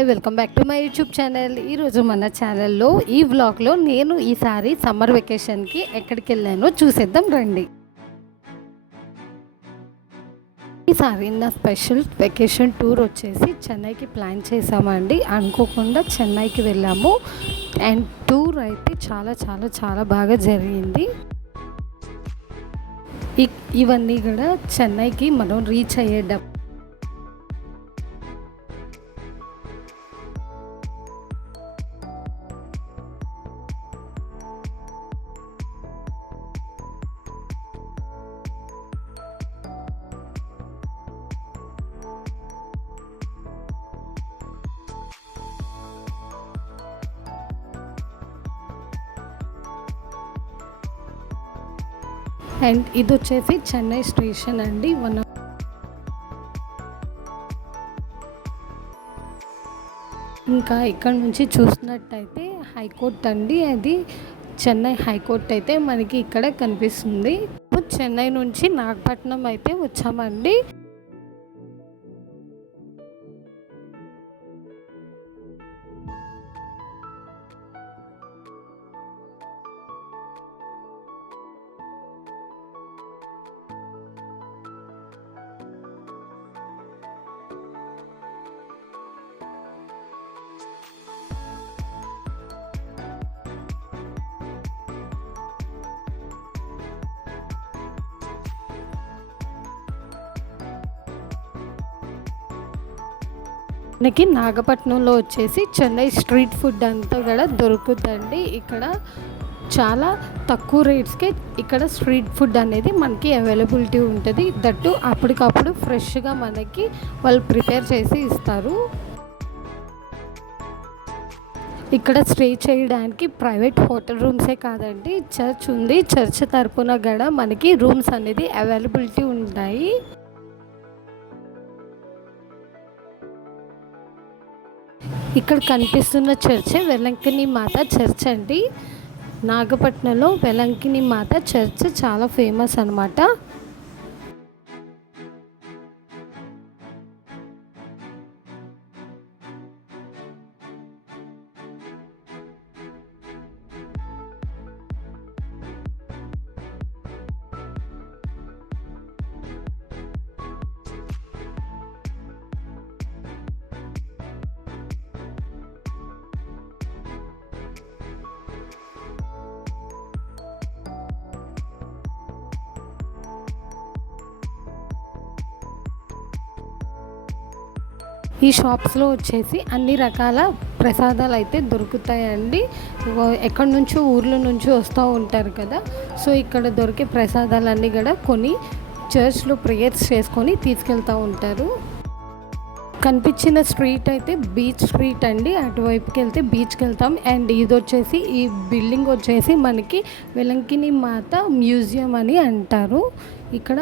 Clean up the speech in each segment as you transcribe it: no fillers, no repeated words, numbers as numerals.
Hi welcome back to my YouTube channel. ఈరోజు మన ఛానల్లో ఈ వ్లాగ్లో నేను ఈసారి సమ్మర్ వెకేషన్కి ఎక్కడికి వెళ్ళానో చూసేద్దాం రండి. ఈసారి నా స్పెషల్ వెకేషన్ టూర్ వచ్చేసి చెన్నైకి ప్లాన్ చేసామండి. అనుకోకుండా చెన్నైకి వెళ్ళాము అండ్ టూర్ అయితే చాలా చాలా చాలా బాగా జరిగింది. ఇవన్నీ కూడా చెన్నైకి మనం రీచ్ అయ్యేటప్పుడు అండ్ ఇది వచ్చేసి చెన్నై స్టేషన్ అండి. ఇంకా ఇక్కడ నుంచి చూసినట్టయితే హైకోర్ట్ అండి, అది చెన్నై హైకోర్ట్ అయితే మనకి ఇక్కడ కనిపిస్తుంది. చెన్నై నుంచి నాగపట్నం అయితే వచ్చామండి. మనకి నాగపట్నంలో వచ్చేసి చెన్నై స్ట్రీట్ ఫుడ్ అంతా కూడా దొరుకుతుందండి. ఇక్కడ చాలా తక్కువ రేట్స్కే ఇక్కడ స్ట్రీట్ ఫుడ్ అనేది మనకి అవైలబిలిటీ ఉంటుంది. దట్టు అప్పటికప్పుడు ఫ్రెష్గా మనకి వాళ్ళు ప్రిపేర్ చేసి ఇస్తారు. ఇక్కడ స్టే చేయడానికి ప్రైవేట్ హోటల్ రూమ్సే కాదండి, చర్చ్ ఉంది. చర్చ్ తరపున కూడా మనకి రూమ్స్ అనేది అవైలబిలిటీ ఉంటాయి. ఇక్కడ కనిపిస్తున్న చర్చ్ వెలంకిని మాత చర్చ్ అండి. నాగపట్నంలో వెలంకిని మాత చర్చ్ చాలా ఫేమస్ అన్నమాట. ఈ షాప్స్లో వచ్చేసి అన్ని రకాల ప్రసాదాలు అయితే దొరుకుతాయండి. ఎక్కడి నుంచో ఊర్ల నుంచి వస్తూ ఉంటారు కదా, సో ఇక్కడ దొరికే ప్రసాదాలన్నీ కూడా కొన్ని చర్చ్లో ప్రేయర్స్ చేసుకొని తీసుకెళ్తూ ఉంటారు. కనిపించిన స్ట్రీట్ అయితే బీచ్ స్ట్రీట్ అండి. అటువైపుకి వెళ్తే బీచ్కి వెళ్తాం. అండ్ ఇది వచ్చేసి ఈ బిల్డింగ్ వచ్చేసి మనకి వెలంకిని మాత మ్యూజియం అని అంటారు. ఇక్కడ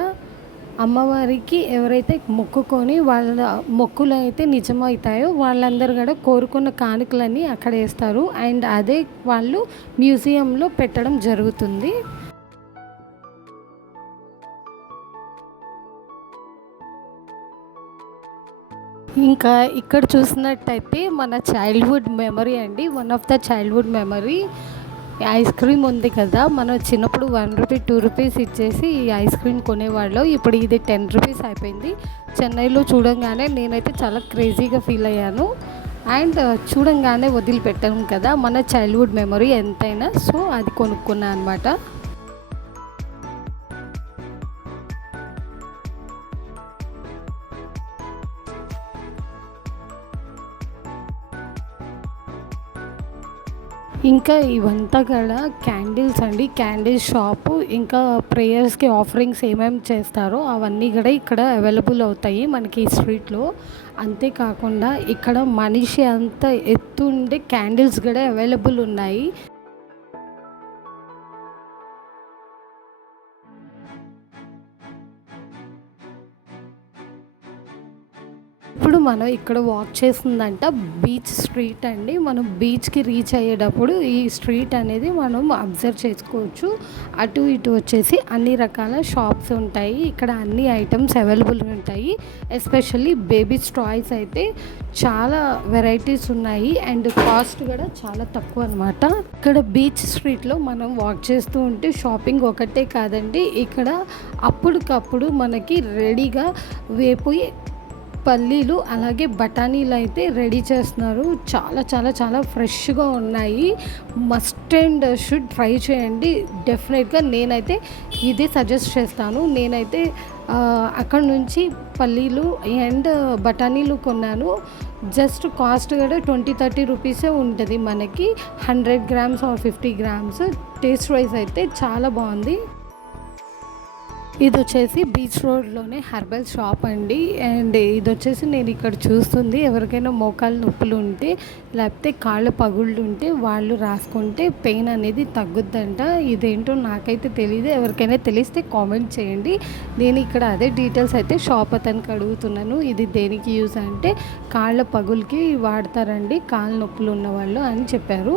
అమ్మవారికి ఎవరైతే మొక్కుకొని వాళ్ళ మొక్కులు అయితే నిజమవుతాయో వాళ్ళందరూ కూడా కోరుకున్న కానుకలన్నీ అక్కడ వేస్తారు. అండ్ అదే వాళ్ళు మ్యూజియంలో పెట్టడం జరుగుతుంది. ఇంకా ఇక్కడ చూసినట్టయితే మన చైల్డ్హుడ్ మెమరీ అండి, one of the childhood memory ice cream ఉంది కదా. మనం చిన్నప్పుడు 1 రూపీ 2 రూపీస్ ఇచ్చేసి ఈ ఐస్ క్రీమ్ కొనేవాళ్ళు. ఇప్పుడు ఇది 10 రూపీస్ అయిపోయింది. చెన్నైలో చూడంగానే నేనైతే చాలా క్రేజీగా ఫీల్ అయ్యాను. అండ్ చూడంగానే వదిలిపెట్టాము కదా మన చైల్డ్హుడ్ మెమరీ ఎంతైనా, సో అది కొనుక్కున్నాను అనమాట. ఇంకా ఇవంతా కూడా క్యాండిల్స్ అండి, క్యాండిల్ షాపు. ఇంకా ప్రేయర్స్కి ఆఫరింగ్స్ ఏమేమి చేస్తారో అవన్నీ కూడా ఇక్కడ అవైలబుల్ అవుతాయి మనకి ఈ స్ట్రీట్లో. అంతేకాకుండా ఇక్కడ మనిషి అంత ఎత్తు ఉండే క్యాండిల్స్ కూడా అవైలబుల్ ఉన్నాయి. ఇప్పుడు మనం ఇక్కడ వాక్ చేస్తుందంట బీచ్ స్ట్రీట్ అండి. మనం బీచ్కి రీచ్ అయ్యేటప్పుడు ఈ స్ట్రీట్ అనేది మనం అబ్జర్వ్ చేసుకోవచ్చు. అటు ఇటు వచ్చేసి అన్ని రకాల షాప్స్ ఉంటాయి. ఇక్కడ అన్ని ఐటమ్స్ అవైలబుల్ ఉంటాయి. ఎస్పెషల్లీ బేబీస్ టాయ్స్ అయితే చాలా వెరైటీస్ ఉన్నాయి అండ్ కాస్ట్ కూడా చాలా తక్కువ అనమాట. ఇక్కడ బీచ్ స్ట్రీట్లో మనం వాక్ చేస్తూ ఉంటే షాపింగ్ ఒకటే కాదండి, ఇక్కడ అప్పటికప్పుడు మనకి రెడీగా వేపోయి పల్లీలు అలాగే బఠానీలు అయితే రెడీ చేస్తున్నారు. చాలా చాలా చాలా ఫ్రెష్గా ఉన్నాయి. మస్ట్ అండ్ షుడ్ ట్రై చేయండి డెఫినెట్గా. నేనైతే ఇది సజెస్ట్ చేస్తాను. నేనైతే అక్కడ నుంచి పల్లీలు అండ్ బఠానీలు కొన్నాను. జస్ట్ కాస్ట్ కూడా 20-30 రూపీసే ఉంటుంది మనకి. 100 grams are 50 grams. Taste wise అయితే చాలా బాగుంది. ఇది వచ్చేసి బీచ్ రోడ్లోనే హెర్బల్ షాప్ అండి. అండ్ ఇది వచ్చేసి నేను ఇక్కడ చూస్తుంది ఎవరికైనా మోకాలు నొప్పులు ఉంటే లేకపోతే కాళ్ళ పగుళ్ళు ఉంటే వాళ్ళు రాసుకుంటే పెయిన్ అనేది తగ్గుద్దంట. ఇదేంటో నాకైతే తెలియదు, ఎవరికైనా తెలిస్తే కామెంట్ చేయండి. నేను ఇక్కడ అదే డీటెయిల్స్ అయితే షాప్ అతనికి అడుగుతున్నాను. ఇది దేనికి యూజ్ అంటే కాళ్ళ పగులకి వాడతారండి, కాళ్ళ నొప్పులు ఉన్నవాళ్ళు అని చెప్పారు.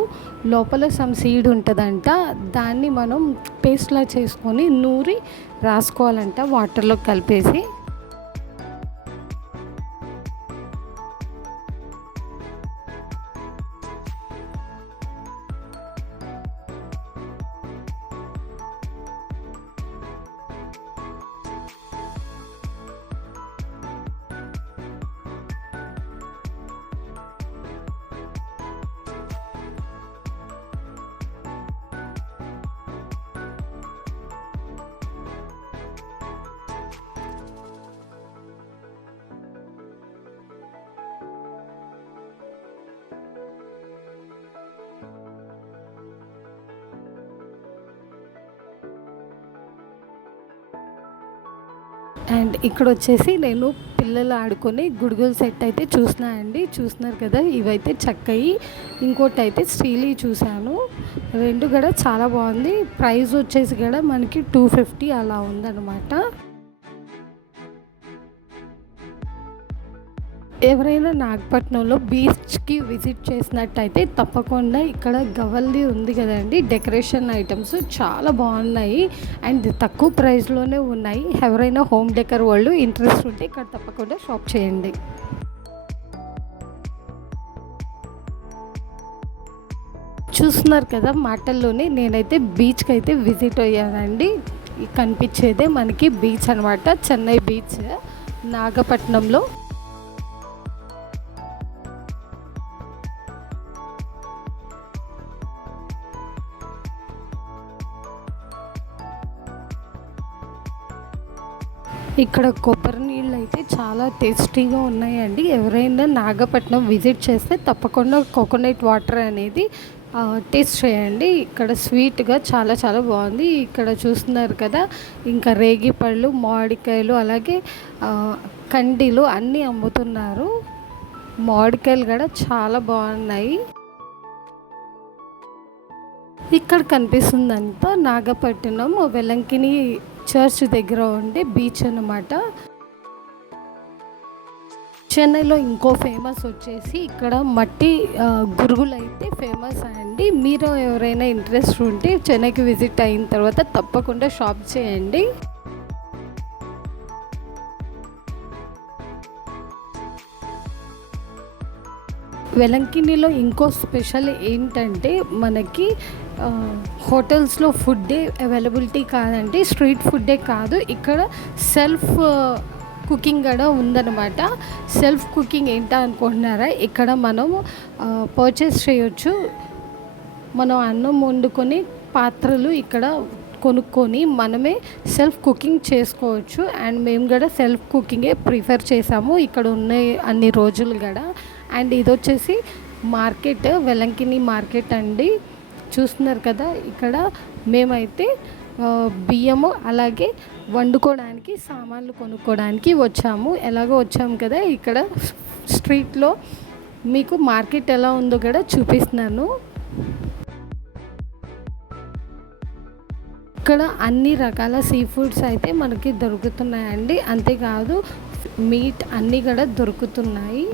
లోపల సమ్ సీడ్ ఉంటుందంట, దాన్ని మనం పేస్ట్లా చేసుకొని నూరి రాసుకోవాలంట వాటర్లో కలిపేసి. అండ్ ఇక్కడ వచ్చేసి నేను పిల్లలు ఆడుకునే గుడుగుల సెట్ అయితే చూస్తున్నారు కదా, ఇవైతే చక్కయి. ఇంకోటి అయితే స్టీల్ చూశాను. రెండు కూడా చాలా బాగుంది. ప్రైస్ వచ్చేసి కూడా మనకి 250 అలా ఉందన్నమాట. ఎవరైనా నాగపట్నంలో బీచ్కి విజిట్ చేసినట్టయితే తప్పకుండా ఇక్కడ గవల్ది ఉంది కదండి, డెకరేషన్ ఐటమ్స్ చాలా బాగున్నాయి అండ్ తక్కువ ప్రైస్లోనే ఉన్నాయి. ఎవరైనా హోమ్ డెకర్ వాళ్ళు ఇంట్రెస్ట్ ఉంటే ఇక్కడ తప్పకుండా షాప్ చేయండి. చూస్తున్నారు కదా, మాటల్లోనే నేనైతే బీచ్కి అయితే విజిట్ అయ్యానండి. కనిపించేదే మనకి బీచ్ అనమాట, చెన్నై బీచ్ నాగపట్నంలో. ఇక్కడ కొబ్బరి నీళ్ళు అయితే చాలా టేస్టీగా ఉన్నాయండి. ఎవరైనా నాగపట్నం విజిట్ చేస్తే తప్పకుండా కోకోనట్ వాటర్ అనేది టేస్ట్ చేయండి. ఇక్కడ స్వీట్గా చాలా చాలా బాగుంది. ఇక్కడ చూస్తున్నారు కదా, ఇంకా రేగి పళ్ళు, మామిడికాయలు అలాగే కండీలు అన్నీ అమ్ముతున్నారు. మామిడికాయలు కూడా చాలా బాగున్నాయి. ఇక్కడ కనిపిస్తుందంతా నాగపట్నం వెలంకిని చర్చ్ దగ్గర ఉండే బీచ్ అన్నమాట. చెన్నైలో ఇంకో ఫేమస్ వచ్చేసి ఇక్కడ మట్టి గురుగులు అయితే ఫేమస్ అండి. మీరు ఎవరైనా ఇంట్రెస్ట్ ఉంటే చెన్నైకి విజిట్ అయిన తర్వాత తప్పకుండా షాప్ చేయండి. వెలంకినిలో ఇంకో స్పెషల్ ఏంటంటే మనకి హోటల్స్లో ఫుడ్డే అవైలబిలిటీ కాదండి, స్ట్రీట్ ఫుడ్డే కాదు, ఇక్కడ సెల్ఫ్ కుకింగ్ కూడా ఉందన్నమాట. సెల్ఫ్ కుకింగ్ ఏంటా అనుకుంటున్నారా, ఇక్కడ మనం పర్చేస్ చేయొచ్చు. మనం అన్నం వండుకొని పాత్రలు ఇక్కడ కొనుక్కొని మనమే సెల్ఫ్ కుకింగ్ చేసుకోవచ్చు. అండ్ మేము కూడా సెల్ఫ్ కుకింగే ప్రిఫర్ చేసాము ఇక్కడ ఉన్న అన్ని రోజులు కూడా. అండ్ ఇది వచ్చేసి మార్కెట్, వెలంకిని మార్కెట్ అండి. చూస్తున్నారు కదా, ఇక్కడ మేమైతే బియ్యము అలాగే వండుకోవడానికి సామాన్లు కొనుక్కోవడానికి వచ్చాము. ఎలాగో వచ్చాము కదా, ఇక్కడ స్ట్రీట్లో మీకు మార్కెట్ ఎలా ఉందో కూడా చూపిస్తున్నాను. ఇక్కడ అన్ని రకాల సీ ఫుడ్స్ అయితే మనకి దొరుకుతున్నాయండి. అంతేకాదు మీట్ అన్నీ కూడా దొరుకుతున్నాయి.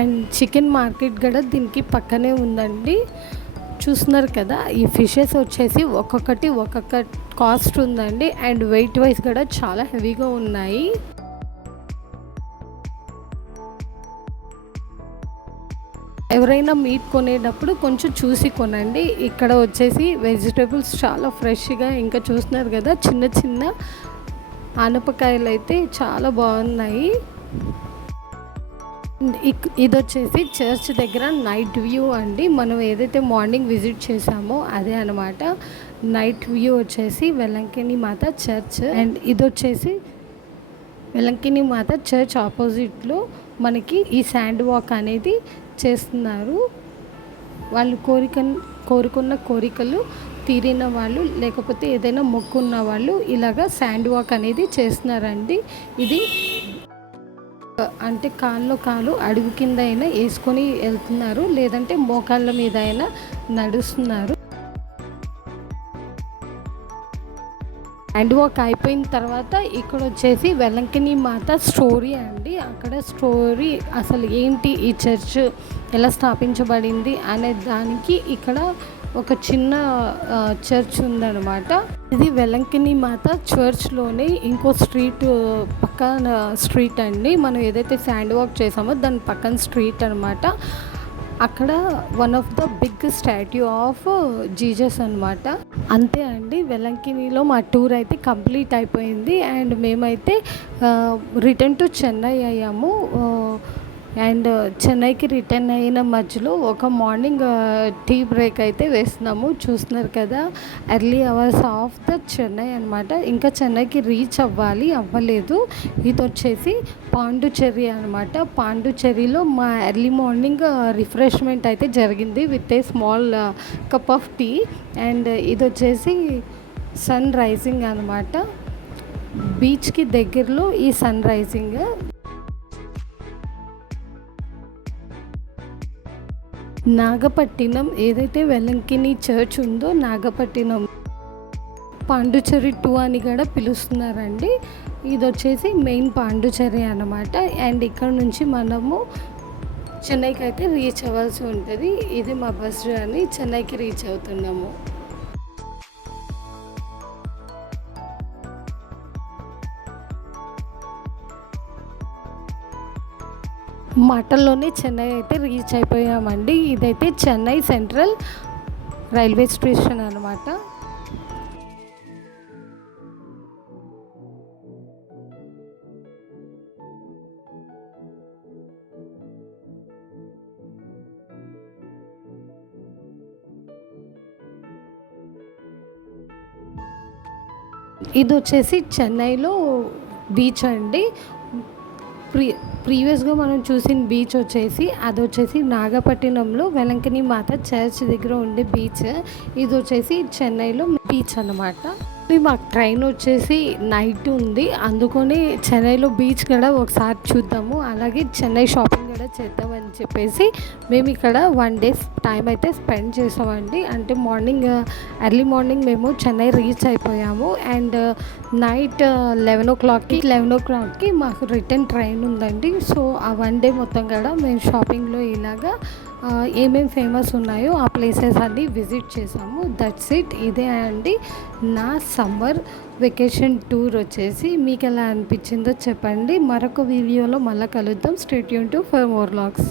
అండ్ చికెన్ మార్కెట్ కూడా దీనికి పక్కనే ఉందండి. చూస్తున్నారు కదా, ఈ ఫిషెస్ వచ్చేసి ఒక్కొక్కటి ఒక్కొక్క కాస్ట్ ఉందండి. అండ్ వెయిట్ వైజ్ కూడా చాలా హెవీగా ఉన్నాయి. ఎవరైనా మీట్ కొనేటప్పుడు కొంచెం చూసి కొనండి. ఇక్కడ వచ్చేసి వెజిటేబుల్స్ చాలా ఫ్రెష్గా, ఇంకా చూస్తున్నారు కదా చిన్న చిన్న ఆనపకాయలు అయితే చాలా బాగున్నాయి. ఇది వచ్చేసి చర్చ్ దగ్గర నైట్ వ్యూ అండి. మనం ఏదైతే మార్నింగ్ విజిట్ చేసామో అదే అనమాట. నైట్ వ్యూ వచ్చేసి వెలంకిని మాత చర్చ్. అండ్ ఇది వచ్చేసి వెలంకిని మాత చర్చ్ ఆపోజిట్లో మనకి ఈ శాండ్ వాక్ అనేది చేస్తున్నారు. వాళ్ళు కోరుకున్న కోరికలు తీరిన వాళ్ళు, లేకపోతే ఏదైనా మొక్కు ఉన్న వాళ్ళు ఇలాగా శాండ్ వాక్ అనేది చేస్తున్నారండి. ఇది అంటే కాళ్ళు అడుగు కింద అయినా వేసుకొని వెళ్తున్నారు, లేదంటే మోకాళ్ళ మీద అయినా నడుస్తున్నారు. శాండ్ వాక్ అయిపోయిన తర్వాత ఇక్కడ వచ్చేసి వెలంకిని మాత స్టోరీ అండి. అక్కడ స్టోరీ అసలు ఏంటి, ఈ చర్చ్ ఎలా స్థాపించబడింది అనే దానికి ఇక్కడ ఒక చిన్న చర్చ్ ఉందన్నమాట. ఇది వెలంకిని మాత చర్చ్లోనే ఇంకో స్ట్రీట్, పక్కన స్ట్రీట్ అండి. మనం ఏదైతే శాండ్ వాక్ చేసామో దాని పక్కన స్ట్రీట్ అనమాట. అక్కడ one of the big statue of Jesus అనమాట. అంతే అండి, వెలంకినిలో మా టూర్ అయితే కంప్లీట్ అయిపోయింది. అండ్ మేమైతే రిటర్న్ టు చెన్నై అయ్యాము. అండ్ చెన్నైకి రిటర్న్ అయిన మధ్యలో ఒక మార్నింగ్ టీ బ్రేక్ అయితే వేస్తున్నాము. చూస్తున్నారు కదా, early hours of the Chennai అనమాట. ఇంకా చెన్నైకి రీచ్ అవ్వలేదు. ఇది వచ్చేసి పాండుచెర్రీ అనమాట. పాండుచెర్రీలో మా ఎర్లీ మార్నింగ్ రిఫ్రెష్మెంట్ అయితే జరిగింది with a small cup of tea. And ఇది వచ్చేసి సన్ రైజింగ్ అనమాట. బీచ్కి దగ్గరలో ఈ సన్ రైజింగ్. నాగపట్టినం ఏదైతే వెలంకిని చర్చ్ ఉందో, నాగపట్టినం పాండుచెర్రీ 2 అని కూడా పిలుస్తున్నారండి. ఇది వచ్చేసి మెయిన్ పాండుచెర్రీ అన్నమాట. అండ్ ఇక్కడ నుంచి మనము చెన్నైకి అయితే రీచ్ అవ్వాల్సి ఉంటుంది. ఇది మా బస్ జర్నీ, చెన్నైకి రీచ్ అవుతున్నాము. మాటల్లోనే చెన్నై అయితే రీచ్ అయిపోయామండి. ఇదైతే చెన్నై సెంట్రల్ రైల్వే స్టేషన్ అనమాట. ఇది వచ్చేసి చెన్నైలో బీచ్ అండి. ప్రీవియస్గా మనం చూసిన బీచ్ వచ్చేసి అది వచ్చేసి నాగపట్టినంలో వెలంకిని మాత చర్చ్ దగ్గర ఉండే బీచ్. ఇది వచ్చేసి చెన్నైలో బీచ్ అన్నమాట. మాకు ట్రైన్ వచ్చేసి నైట్ ఉంది, అందుకని చెన్నైలో బీచ్ కూడా ఒకసారి చూద్దాము, అలాగే చెన్నై షాపింగ్ కూడా చేద్దామని చెప్పేసి మేము ఇక్కడ 1 day టైం అయితే స్పెండ్ చేసామండి. అంటే ఎర్లీ మార్నింగ్ మేము చెన్నై రీచ్ అయిపోయాము. అండ్ నైట్ 11 o'clockకి మాకు రిటర్న్ ట్రైన్ ఉందండి. సో ఆ 1 day మొత్తం కూడా మేము షాపింగ్లో ఇలాగా ఏమేమి ఫేమస్ ఉన్నాయో ఆ ప్లేసెస్ అన్నీ విజిట్ చేసాము. That's it. ఇదే అండి నా సమ్మర్ వెకేషన్ టూర్ వచ్చేసి. మీకు ఎలా అనిపించిందో చెప్పండి. మరొక వీడియోలో మళ్ళీ కలుద్దాం. Stay tune to for more vlogs.